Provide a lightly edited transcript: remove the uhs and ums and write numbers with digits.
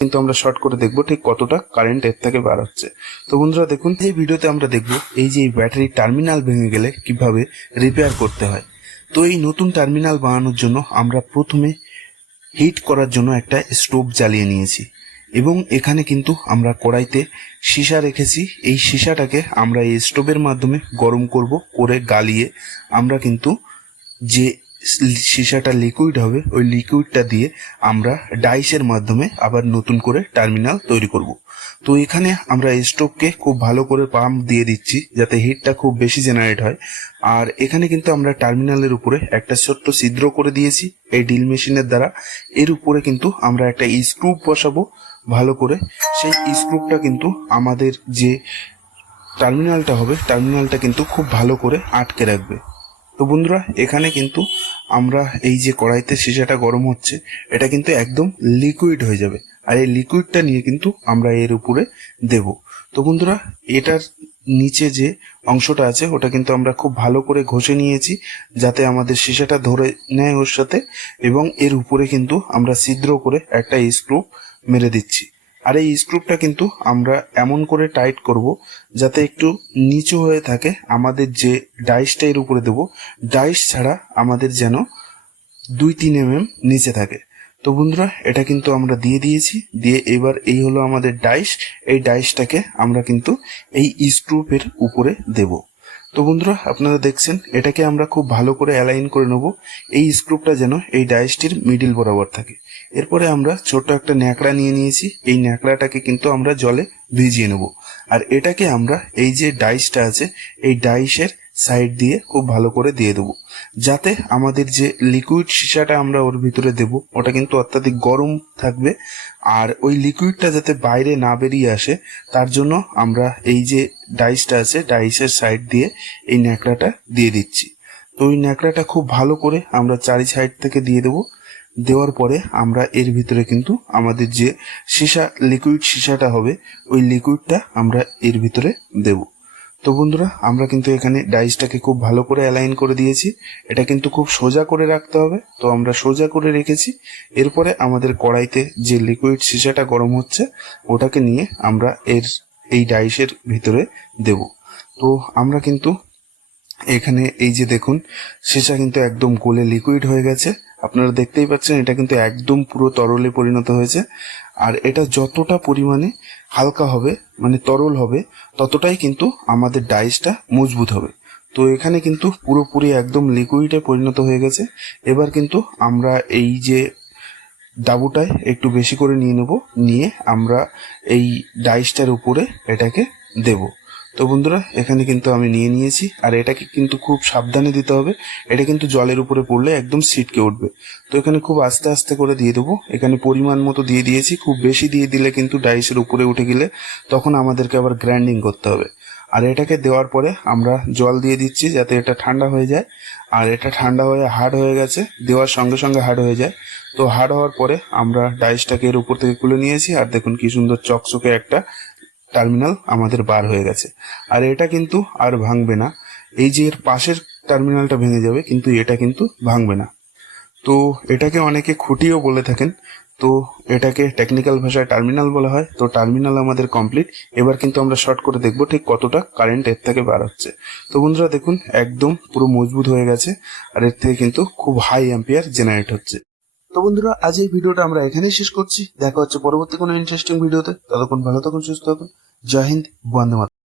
কিন্তু আমরা শর্ট করে দেখবো ঠিক কতটা কারেন্ট এর থেকে বার হচ্ছে। তো বন্ধুরা দেখুন, এই ভিডিওতে আমরা দেখবো এই যে ব্যাটারি টার্মিনাল ভেঙে গেলে কিভাবে রিপেয়ার করতে হয়। তো এই নতুন টার্মিনাল বানানোর জন্য আমরা প্রথমে হিট করার জন্য একটা স্টোভ জ্বালিয়ে নিয়েছি এবং এখানে কিন্তু আমরা কড়াইতে সীসা রেখেছি। এই সীসাটাকে আমরা এই স্টোভের মাধ্যমে গরম করব, করে গালিয়ে আমরা কিন্তু যে সীসাটা লিকুইড হবে ওই লিকুইডটা দিয়ে আমরা ডাইসের মাধ্যমে আবার নতুন করে টার্মিনাল তৈরি করব। তো এখানে আমরা স্টোভকে খুব ভালো করে পাম্প দিয়ে দিচ্ছি যাতে হিটটা খুব বেশি জেনারেট হয়। আর এখানে কিন্তু আমরা টার্মিনালের উপরে একটা ছোট্ট ছিদ্র করে দিয়েছি এই ড্রিল মেশিনের দ্বারা। এর উপরে কিন্তু আমরা একটা স্ক্রু বসাবো ভালো করে। সেই স্ক্রুটা কিন্তু আমাদের যে টার্মিনালটা হবে টার্মিনালটা কিন্তু খুব ভালো করে আটকে রাখবে। তো বন্ধুরা এখানে কিন্তু আমরা এই যে কড়াইতে সীসাটা গরম হচ্ছে এটা কিন্তু একদম লিকুইড হয়ে যাবে, আর এই লিকুইডটা নিয়ে কিন্তু আমরা এর উপরে দেব। তো বন্ধুরা এটার নিচে যে অংশটা আছে ওটা কিন্তু আমরা খুব ভালো করে ঘষে নিয়েছি যাতে আমাদের সীসাটা ধরে নেয় ওর সাথে, এবং এর উপরে কিন্তু আমরা ছিদ্র করে একটা স্ক্রু মেরে দিচ্ছি। আর এই স্ক্রুপটা কিন্তু আমরা এমন করে টাইট করব যাতে একটু নিচু হয়ে থাকে। আমাদের যে ডাইসটা এর উপরে দেবো ডাইস ছাড়া আমাদের যেন 2-3 mm নিচে থাকে। তো বন্ধুরা এটা কিন্তু আমরা দিয়ে দিয়েছি, দিয়ে এবার এই হলো আমাদের ডাইস। এই ডাইসটাকে আমরা কিন্তু এই স্ক্রুপের উপরে দেব। তো বন্ধুরা আপনারা দেখছেন এটাকে আমরা খুব ভালো করে অ্যালাইন করে নেব এই স্ক্রুপটা যেন এই ডাইসটির মিডিল বরাবর থাকে। এরপরে আমরা ছোট একটা ন্যাকড়া নিয়ে নিয়েছি, এই ন্যাকড়াটাকে কিন্তু আমরা জলে ভিজিয়ে নেব। আর এটাকে আমরা এই যে ডাইসটা আছে এই ডাইসের সাইড দিয়ে খুব ভালো করে দিয়ে দেবো যাতে আমাদের যে লিকুইড সীসাটা আমরা ওর ভিতরে দেব ওটা কিন্তু অত্যাধিক গরম থাকবে, আর ওই লিকুইডটা যাতে বাইরে না বেরিয়ে আসে তার জন্য আমরা এই যে ডাইসটা আছে ডাইসের সাইড দিয়ে এই ন্যাকড়াটা দিয়ে দিচ্ছি। তো ওই ন্যাকড়াটা খুব ভালো করে আমরা চারি সাইড থেকে দিয়ে দেবো। দেওয়ার পরে আমরা এর ভিতরে কিন্তু আমাদের যে লিকুইড সীসাটা হবে ওই লিকুইডটা আমরা এর ভিতরে দেব। তো বন্ধুরা আমরা কিন্তু এখানে ডাইসটাকে খুব ভালো করে অ্যালাইন করে দিয়েছি, এটা কিন্তু খুব সোজা করে রাখতে হবে। তো আমরা সোজা করে রেখেছি। এরপরে আমাদের কড়াইতে যে লিকুইড সীসাটা গরম হচ্ছে ওটাকে নিয়ে আমরা এই ডাইসের ভিতরে দেব। তো আমরা কিন্তু এখানে এই যে দেখুন সীসা কিন্তু একদম গলে লিকুইড হয়ে গেছে, আপনারা দেখতেই পাচ্ছেন এটা কিন্তু একদম পুরো তরলে পরিণত হয়েছে। আর এটা যতটা পরিমাণে হালকা হবে মানে তরল হবে ততটাই কিন্তু আমাদের ডাইসটা মজবুত হবে। তো এখানে কিন্তু পুরোপুরি একদম লিকুইডে পরিণত হয়ে গেছে। এবার কিন্তু আমরা এই যে ডাবুটায় একটু বেশি করে নিয়ে নেব, নিয়ে আমরা এই ডাইসটার উপরে এটাকে দেব। তো বন্ধুরা এখানে কিন্তু আমি নিয়ে নিয়েছি, আর এটাকে কিন্তু খুব সাবধানে দিতে হবে, এটা কিন্তু জলের উপরে পড়লে একদম ছিটকে উঠবে। তো এখানে খুব আস্তে আস্তে করে দিয়ে দেবো, এখানে পরিমাণ মতো দিয়ে দিয়েছি। খুব বেশি দিয়ে দিলে কিন্তু ডাইসের উপরে উঠে গেলে তখন আমাদেরকে আবার গ্রাইন্ডিং করতে হবে। আর এটাকে দেওয়ার পরে আমরা জল দিয়ে দিচ্ছি যাতে এটা ঠান্ডা হয়ে যায়। আর এটা ঠান্ডা হয়ে হার্ড হয়ে গেছে, দেওয়ার সঙ্গে সঙ্গে হার্ড হয়ে যায়। তো হার্ড হওয়ার পরে আমরা ডাইসটাকে এর উপর থেকে খুলে নিয়েছি, আর দেখুন কি সুন্দর চকচকে একটা টার্মিনাল আমাদের বার হয়ে গেছে। আর এটা কিন্তু আর ভাঙবে না, এই যে এর পাশের টার্মিনালটা ভেঙে যাবে কিন্তু এটা কিন্তু ভাঙবে না। তো এটাকে অনেকে খুঁটিও বলে থাকেন, তো এটাকে টেকনিক্যাল ভাষায় টার্মিনাল বলা হয়। তো টার্মিনাল আমাদের কমপ্লিট। এবার কিন্তু আমরা শর্ট করে দেখবো ঠিক কতটা কারেন্ট এর থেকে বার হচ্ছে। তো বন্ধুরা দেখুন একদম পুরো মজবুত হয়ে গেছে, আর এর থেকে কিন্তু খুব হাই অ্যাম্পিয়ার জেনারেট হচ্ছে। তো বন্ধুরা আজ এই ভিডিওটা আমরা এখানেই শেষ করছি, দেখা হচ্ছে পরবর্তী কোনো ইন্টারেস্টিং ভিডিওতে। ততক্ষণ ভালো থাকুন, সুস্থ থাকুন। জয় হিন্দ, বন্দে মাতরম।